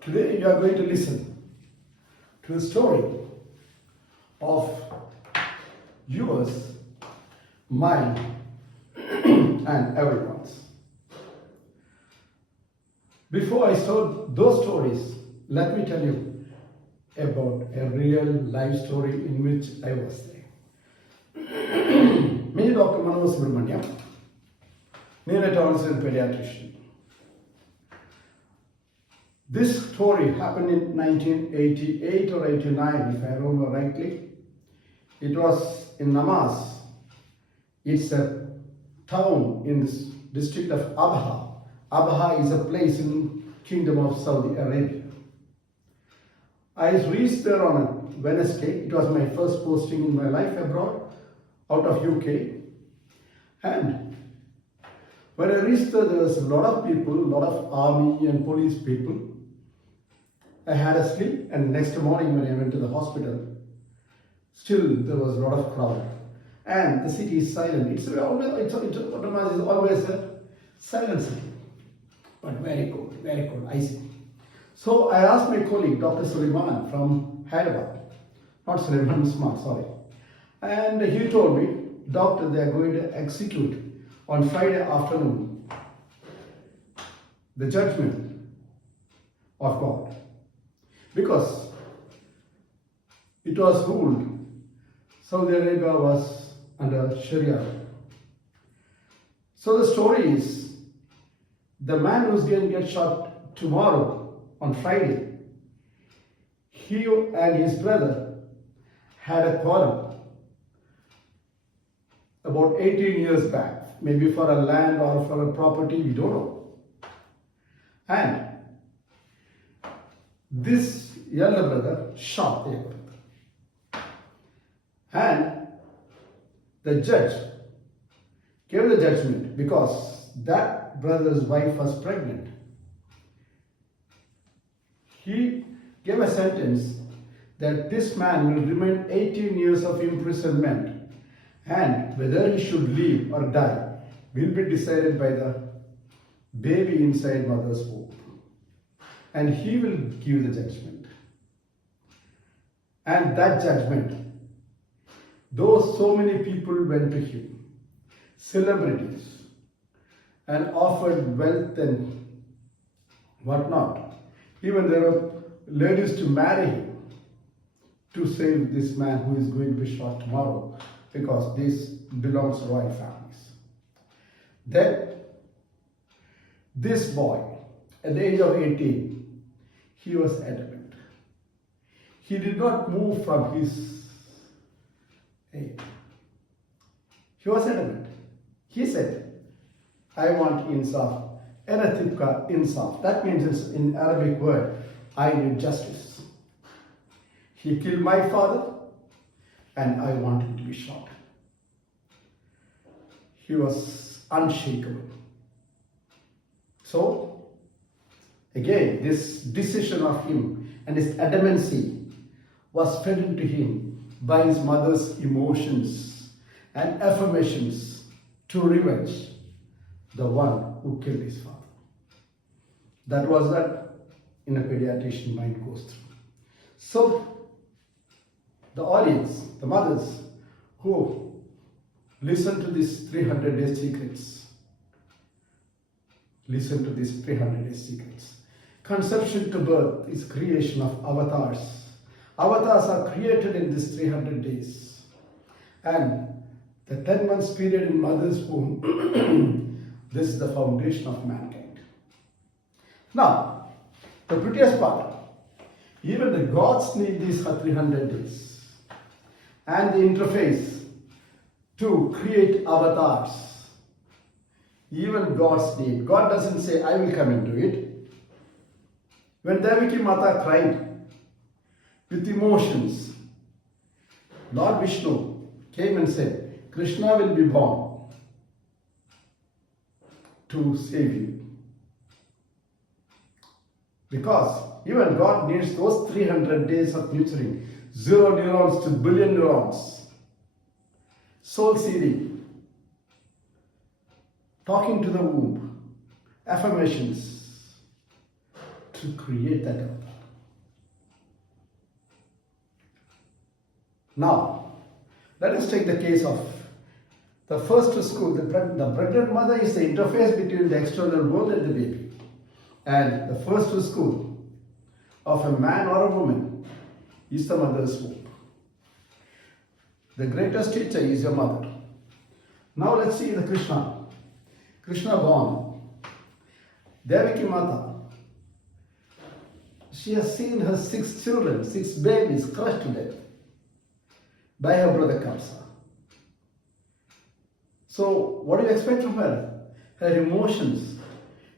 Today you are going to listen to the story of yours, mine, and everyone's. Before I start those stories, let me tell you about a real life story in which I was there. Me, Dr.Manohar, neonatologist and pediatrician. This story happened in 1988 or 89, if I remember rightly. It was in Namas. It's a town in this district of Abha. Abha is a place in Kingdom of Saudi Arabia. I reached there on a Wednesday. It was my first posting in my life abroad, out of UK. And when I reached there was a lot of people, a lot of army and police people. I had a sleep, and next morning when I went to the hospital, still there was a lot of crowd. And the city is silent. It's always a silent city. But very cold, icy. So I asked my colleague, Dr. Suleiman from Hyderabad, not Suleiman Smart, sorry. And he told me, Doctor, they are going to execute on Friday afternoon the judgment of God. Because it was ruled, Saudi Arabia was under Sharia. So the story is, the man who's going to get shot tomorrow on Friday, he and his brother had a quarrel about 18 years back, maybe for a land or for a property, we don't know. And this younger brother shot the younger brother. And the judge gave the judgment because that brother's wife was pregnant. He gave a sentence that this man will remain 18 years of imprisonment, and whether he should live or die will be decided by the baby inside mother's womb. And he will give the judgment. And that judgment, though so many people went to him, celebrities, and offered wealth and whatnot, even there were ladies to marry him to save this man who is going to be shot tomorrow, because this belongs to royal families. Then, this boy, at the age of 18, he was adamant. He did not move from his aim. He was adamant. He said, I want insaf. Eratibka insaf. That means in Arabic word, I need justice. He killed my father and I want him to be shot. He was unshakable. So, again, this decision of him and his adamancy was fed into him by his mother's emotions and affirmations to revenge the one who killed his father. That was what in a pediatrician mind goes through. So, the audience, the mothers who listen to these 300-day secrets, listen to these 300-day secrets. Conception to birth is creation of avatars. Avatars are created in these 300 days. And the 10 months period in mother's womb, this is the foundation of mankind. Now, the prettiest part, even the gods need these 300 days. And the interface to create avatars. Even gods need. God doesn't say, I will come into it. When Devaki Mata cried with emotions, Lord Vishnu came and said, Krishna will be born to save you. Because even God needs those 300 days of nurturing. 0 neurons to billion neurons. Soul seeding. Talking to the womb. Affirmations. to create that avatar. Now, let us take the case of the first school. The pregnant mother is the interface between the external world and the baby. And the first school of a man or a woman is the mother's womb. The greatest teacher is your mother. Now let's see the Krishna. Krishna born. Devaki Mata. She has seen her 6 children, 6 babies crushed to death by her brother Kamsa. So what do you expect from her? Her emotions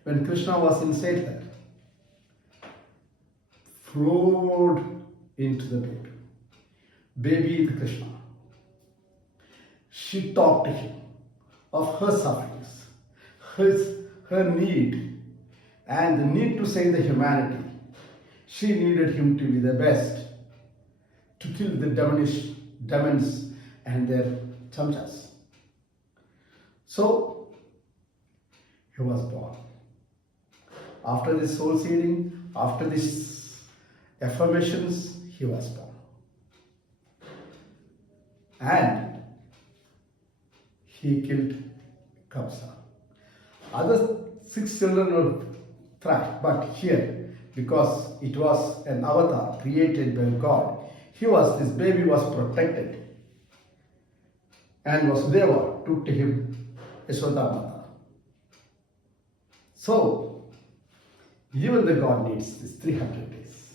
when Krishna was inside her flowed into the baby. Baby the Krishna. She talked to him of her sufferings, her need, and the need to save the humanity. She needed him to be the best, to kill the demons and their chamchas. So, he was born. After this soul seeding, after these affirmations, he was born. And he killed Kamsa. Other 6 children were thrashed, but here, because it was an avatar created by God, this baby was protected. And Vasudeva took to him Yashoda Mata. So, even the God needs this 300 days.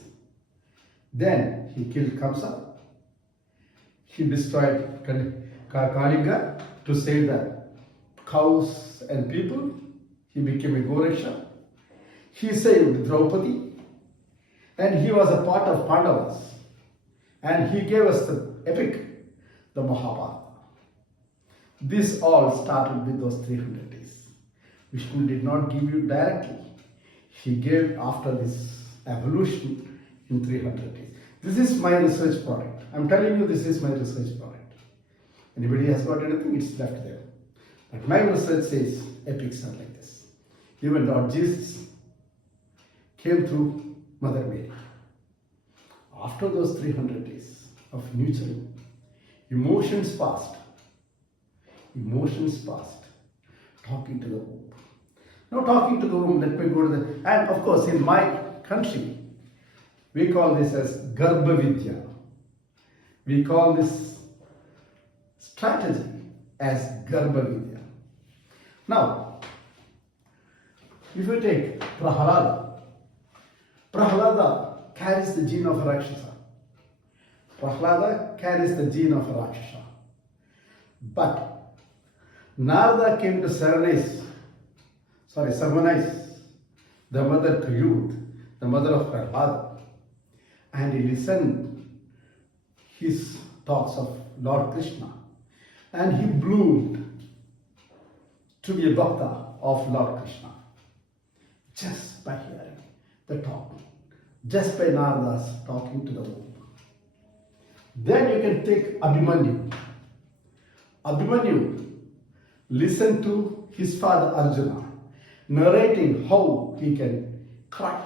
Then he killed Kamsa. He destroyed Kalinga to save the cows and people. He became a Goreksha. He saved Draupadi. And he was a part of Pandavas. And he gave us the epic, the Mahabharata. This all started with those 300 days. Vishnu did not give you directly. He gave after this evolution in 300 days. This is my research product. I'm telling you, this is my research product. Anybody has got anything, it's left there. But my research says epics are like this. Even Lord Jesus came through Mother Mary. After those 300 days of nurturing, emotions passed. Talking to the womb. Now talking to the womb, let me go to the... And of course, in my country, we call this as Garbha Vidya. We call this strategy as Garbha Vidya. Now, if you take Prahalada carries the gene of a Rakshasa. Prahalada carries the gene of a Rakshasa. But Narada came to sermonize the mother to youth, the mother of Prahlada, and he listened his talks of Lord Krishna, and he bloomed to be a bhakta of Lord Krishna just by hearing the talk, just by Narada's talking to the womb. Then you can take Abhimanyu. Abhimanyu listened to his father Arjuna narrating how he can crack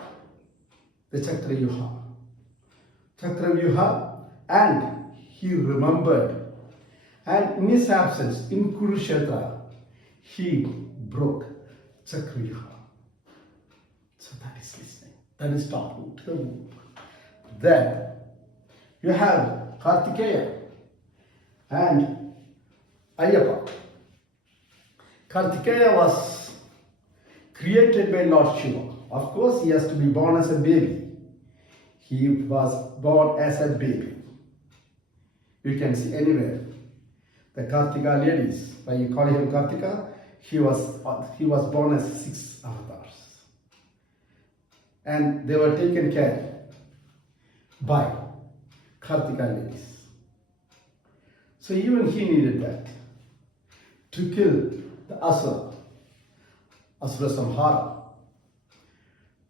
the Chakravyuha, and he remembered, and in his absence in Kurukshetra he broke Chakravyuha. So that is listening, that is talking to the womb. Then you have Kartikeya and Ayyappa. Kartikeya was created by Lord Shiva. Of course, he has to be born as a baby. He was born as a baby. You can see anywhere. The Kartika ladies, by calling him Kartika, he was born as 6 avatars. And they were taken care by Kartika ladies. So even he needed that to kill the Asura Samhara.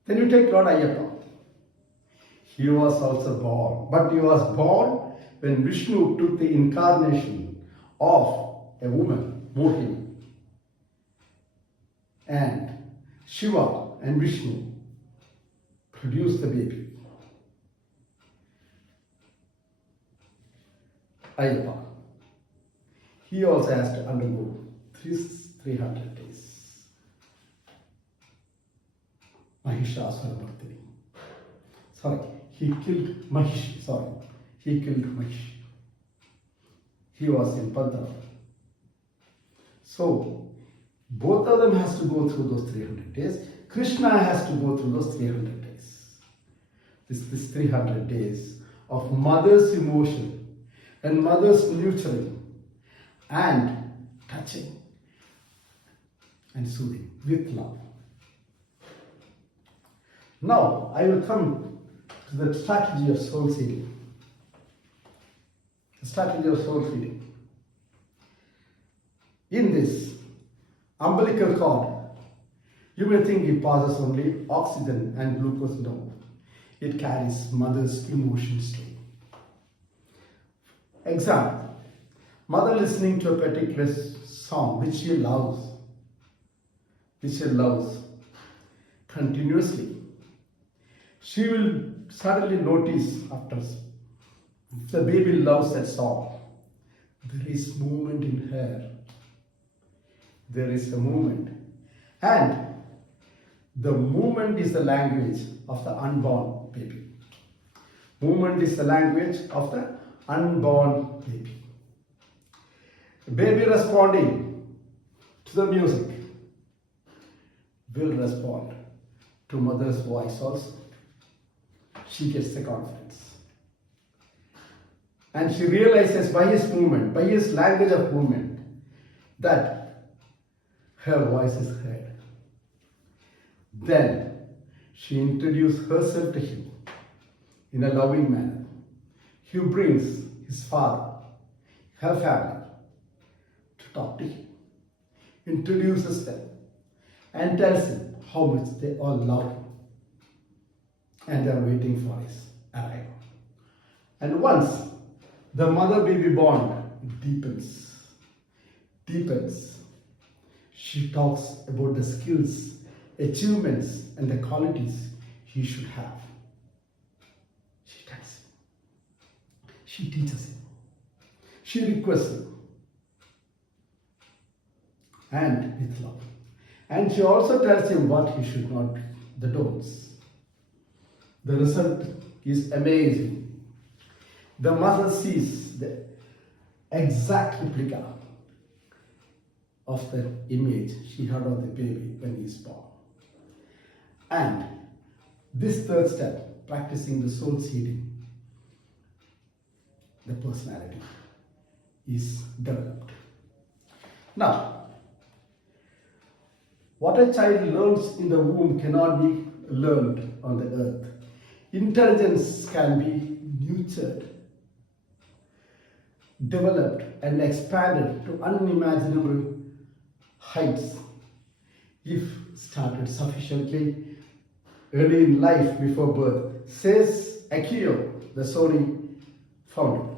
Then you take Lord Ayyappa. He was also born, but he was born when Vishnu took the incarnation of a woman, Mohini. And Shiva and Vishnu produce the baby. Ayappa. He also has to undergo 300 days. Mahishasuramartini. Sorry, he killed Mahish. He killed Mahish. He was in Padma. So, both of them has to go through those 300 days. Krishna has to go through those 300 days. This 300 days of mother's emotion and mother's nurturing and touching and soothing with love. Now, I will come to the strategy of soul seeding. The strategy of soul feeding. In this umbilical cord, you may think it passes only oxygen and glucose. No, it carries mother's emotions too. Example, mother listening to a particular song which she loves continuously. She will suddenly notice after if the baby loves that song, there is movement in her. There is a movement. And the movement is the language of the unborn baby. Movement is the language of the unborn baby. The baby responding to the music will respond to mother's voice also. She gets the confidence. And she realizes by his movement, by his language of movement, that her voice is heard. Then she introduces herself to him in a loving manner. He brings his father, her family, to talk to him, introduces them, and tells him how much they all love him. And they are waiting for his arrival. And once the mother-baby bond deepens. She talks about the skills, achievements, and the qualities he should have. She tells him. She teaches him. She requests him. And with love. And she also tells him what he should not be, the don'ts. The result is amazing. The mother sees the exact replica of the image she had of the baby when he is born. And this third step, practicing the soul seeding, the personality is developed. Now, what a child learns in the womb cannot be learned on the earth. Intelligence can be nurtured, developed, and expanded to unimaginable heights if started sufficiently early in life before birth, says Akio, the Sony founder.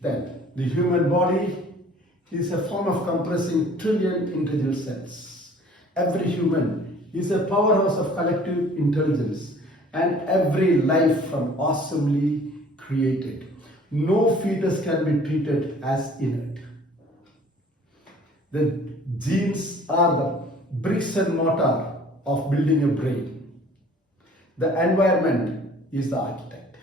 Then, the human body is a form of compressing trillion individual cells. Every human is a powerhouse of collective intelligence, and every life from awesomely created. No fetus can be treated as inert. The genes are the bricks and mortar of building a brain. The environment is the architect.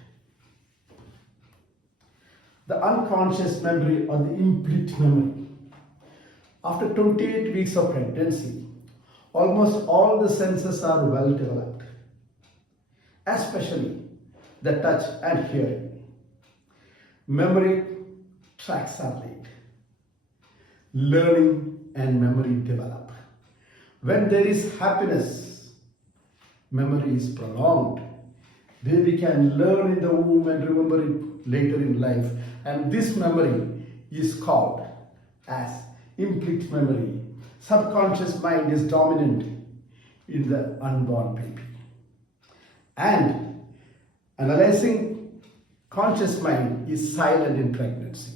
The unconscious memory or the implicit memory. After 28 weeks of pregnancy, almost all the senses are well developed, especially the touch and hearing. Memory tracks are laid. Learning and memory develop. When there is happiness, memory is prolonged. Baby can learn in the womb and remember it later in life. And this memory is called as implicit memory. Subconscious mind is dominant in the unborn baby. And analyzing conscious mind is silent in pregnancy.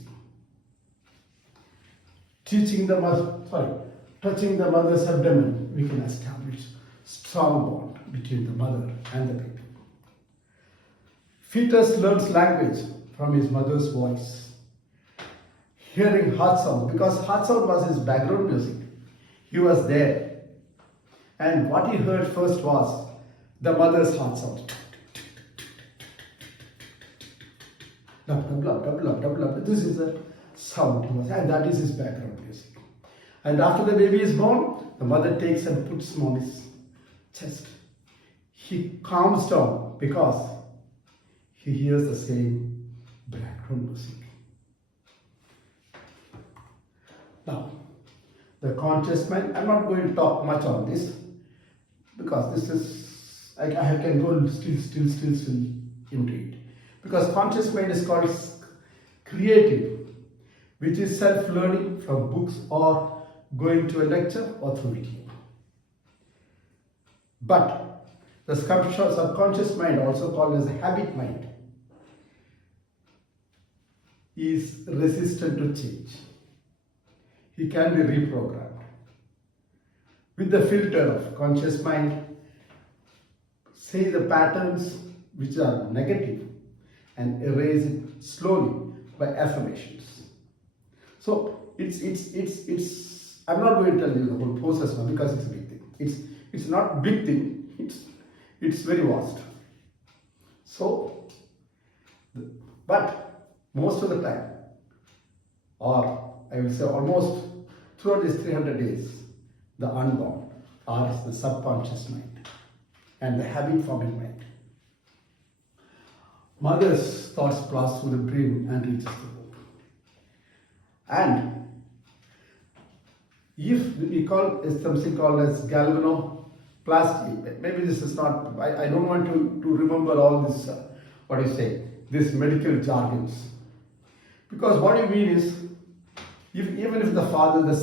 Touching the mother's abdomen, we can establish strong bond between the mother and the baby. Fetus learns language from his mother's voice. Hearing heart sound, because heart sound was his background music. He was there. And what he heard first was the mother's heart sound. This is the sound he was, and that is his background music. And after the baby is born, the mother takes and puts him on his chest. He calms down because he hears the same background music. Now, the conscious mind, I'm not going to talk much on this because this is, I can go still into it. Because conscious mind is called creative, which is self-learning from books or going to a lecture or through video. But the subconscious mind, also called as a habit mind, is resistant to change. He can be reprogrammed. With the filter of conscious mind, say the patterns which are negative and erase it slowly by affirmations. So I'm not going to tell you the whole process now because it's a big thing. It's not big thing, it's very vast. So, but most of the time, or I will say almost throughout these 300 days, the unborn are the subconscious mind and the habit forming mind. Mother's thoughts pass through the brain and reaches the womb. And if we call it something called as galvanoplasty, maybe this is not, I don't want to remember all this, this medical jargons. Because what you mean is, even if the father, the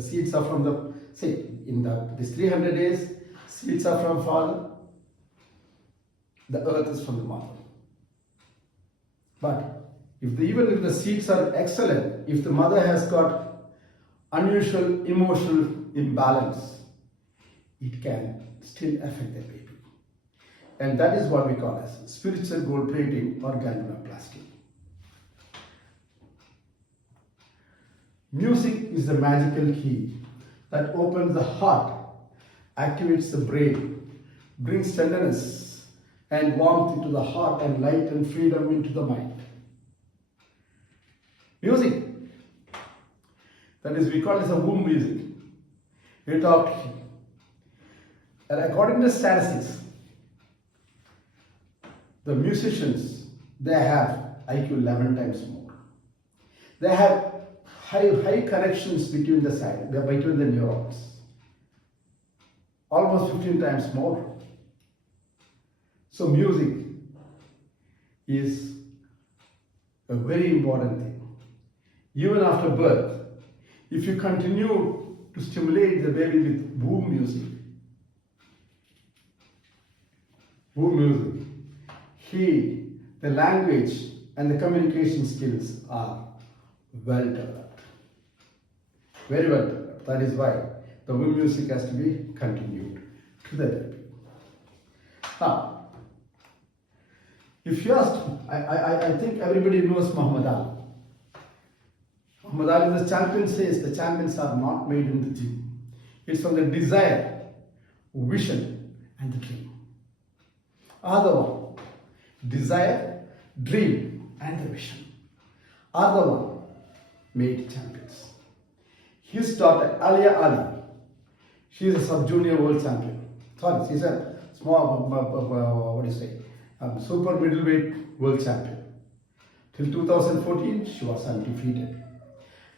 seeds are from the, say, this 300 days, seeds are from father, the earth is from the mother. But even if the seeds are excellent, if the mother has got unusual emotional imbalance, it can still affect the baby. And that is what we call as spiritual gold plating or galvanoplasty. Music is the magical key that opens the heart, activates the brain, brings tenderness and warmth into the heart and light and freedom into the mind. Music, that is we call it as a womb music. We talk, and according to statistics, the musicians, they have IQ 11 times more. They have high connections between the neurons, almost 15 times more. So music is a very important thing. Even after birth, if you continue to stimulate the baby with womb music, the language and the communication skills are well developed. Very well developed. That is why the womb music has to be continued to the baby. Now, if you ask, I think everybody knows Muhammad Ali. Muhammad Ali, the champion, says the champions are not made in the gym. It's from the desire, vision, and the dream. Other one, desire, dream, and the vision. Other one made champions. His daughter, Alia Ali, she is a sub-junior world champion. Sorry, she's a small, super middleweight world champion. Till 2014, she was undefeated.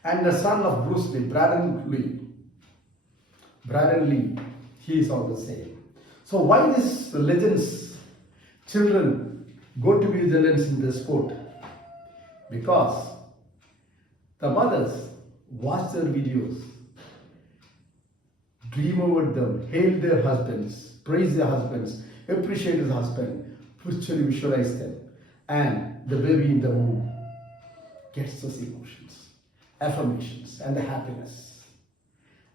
And the son of Bruce Lee, Braden Lee, he is all the same. So why these legends, children, go to be legends in the sport? Because the mothers watch their videos, dream over them, hail their husbands, praise their husbands, appreciate his husband, virtually visualize them, and the baby in the womb gets those emotions, affirmations, and the happiness.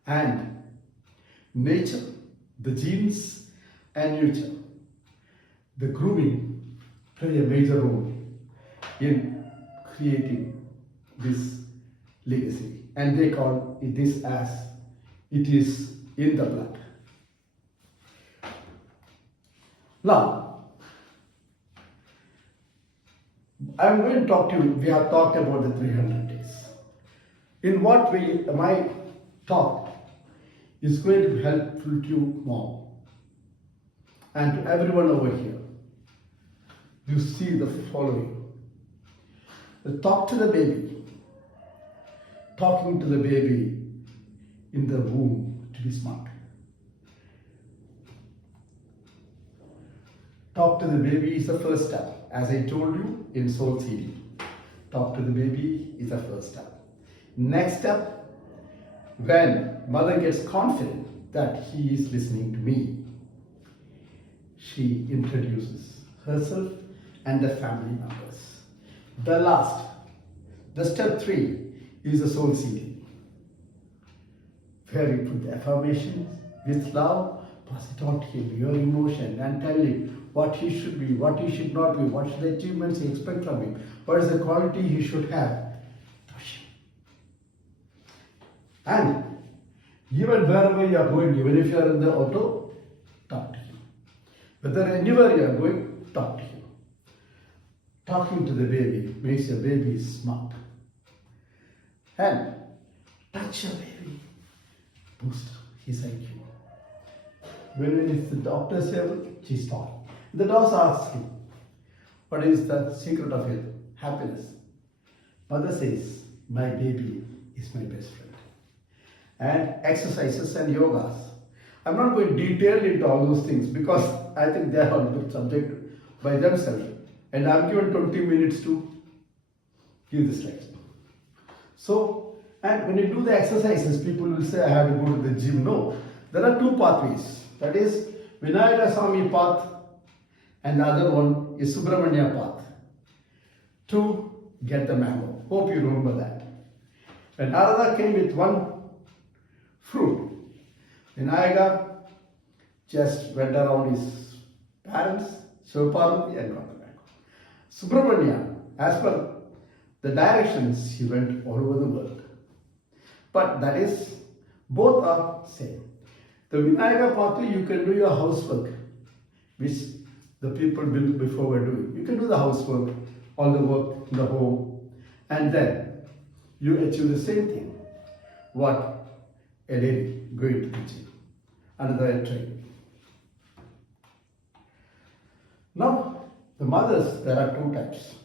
And nature, the genes and nurture, the grooming play a major role in creating this legacy. And they call it this as it is in the blood. Now, I'm going to talk to you, we have talked about the 300 days. In what way my talk is going to be helpful to you more and to everyone over here. You see the following. Talk to the baby. Talking to the baby in the womb to be smart. Talk to the baby is the first step. As I told you in Soul CD. Talk to the baby is the first step. Next step, when mother gets confident that he is listening to me, she introduces herself and the family members. The last, the step 3 is the Soul CD, where you put the affirmations with love, pass it on to him, your emotion, and tell him what he should be, what he should not be, what should the achievements he expect from him, what is the quality he should have. And even wherever you are going, even if you are in the auto, talk to him. Whether anywhere you are going, talk to him. Talking to the baby makes your baby smart. And touch your baby, boost his IQ. When it's the doctor's level, she's talking. The doctor asks him, what is the secret of your happiness? Mother says, my baby is my best friend. And exercises and yogas. I'm not going detailed into all those things because I think they are on the subject by themselves. And I'm given 20 minutes to give this lecture. So, and when you do the exercises, people will say, I have to go to the gym. No, there are 2 pathways. That is Vinayaka Swami path and the other one is Subramanya path to get the mango. Hope you remember that. And Narada came with one fruit. Vinayaka just went around his parents, Shivaparvati, and got the mango. Subramanya, as per the directions, he went all over the world. But that is, both are same. The Vinayaka pathway, you can do your housework, which the people built before were doing. You can do the housework, all the work in the home, and then you achieve the same thing. What a lady going to the gym, another training. Now, the mothers, there are 2 types.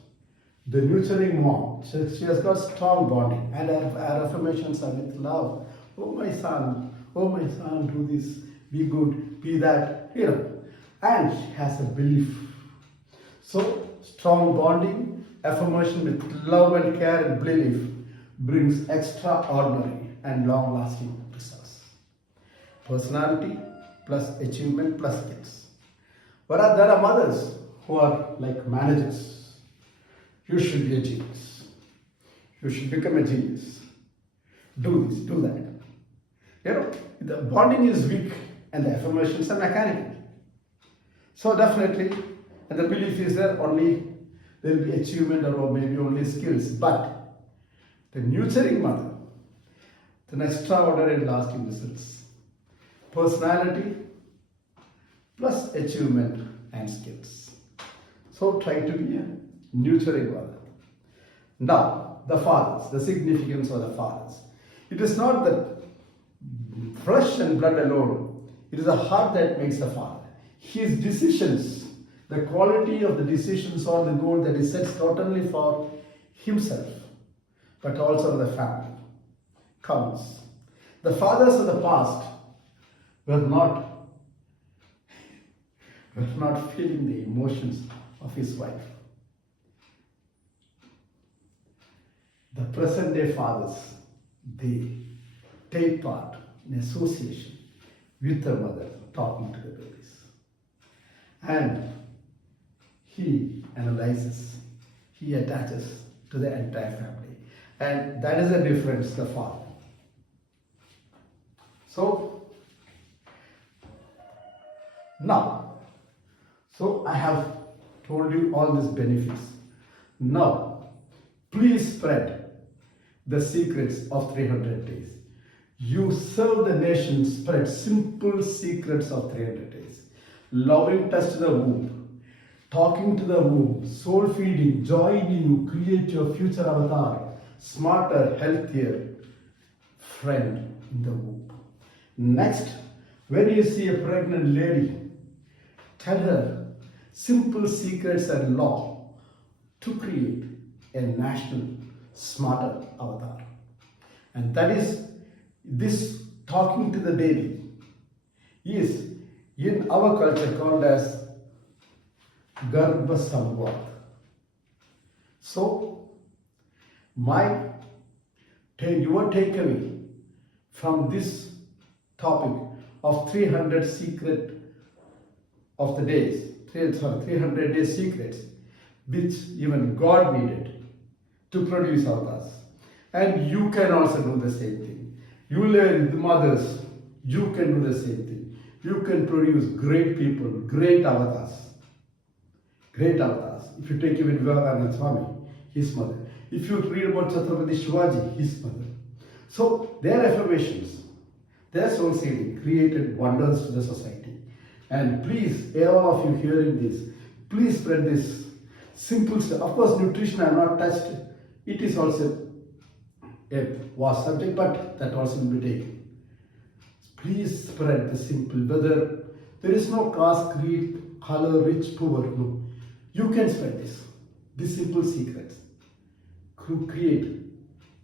The nurturing mom, she has got strong bonding, and her affirmations are with love. Oh my son, do this, be good, be that, And she has a belief. So, strong bonding, affirmation with love and care and belief brings extraordinary and long-lasting results. Personality plus achievement plus skills. Whereas there are mothers who are like managers. You should be a genius. You should become a genius. Do this, do that. The bonding is weak and the affirmations are mechanical. So definitely, and the belief is that only there will be achievement or maybe only skills. But the nurturing mother, an extraordinary and lasting results. Personality plus achievement and skills. So try to be a nurturing mother. Now, the fathers, the significance of the fathers. It is not the flesh and blood alone. It is the heart that makes the father. His decisions, the quality of the decisions or the goal that he sets not only for himself, but also the family, counts. The fathers of the past were not feeling the emotions of his wife. The present day fathers, they take part in association with the mother, talking to the babies. And he analyzes, he attaches to the entire family. And that is the difference, the father. So, now, I have told you all these benefits. Now, please spread the secrets of 300 days. You serve the nation, spread simple secrets of 300 days. Loving touch to the womb, talking to the womb, soul feeding, joy in you, create your future avatar, smarter, healthier friend in the womb. Next, when you see a pregnant lady, tell her simple secrets and law to create a national smarter avatar. And that is, this talking to the baby is in our culture called as Garbha Samvad. So, your takeaway from this topic of 300 secret of the days, 300 days secrets, which even God needed to produce avatars. And you can also do the same thing. You learn the mothers, you can do the same thing. You can produce great people, great avatars. Great avatars. If you take even Vivekananda Swami, his mother. If you read about Chhatrapati Shivaji, his mother. So their affirmations, their soul seeding created wonders to the society. And please, all of you hearing this, please spread this simple stuff. Of course, nutrition I have not touched. It is also a vast subject, but that also will be taken. Please spread the simple, whether there is no caste, creed, color, rich, poor, no. You can spread this, these simple secrets to create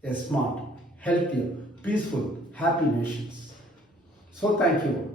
a smart, healthier, peaceful, happy nations. So thank you.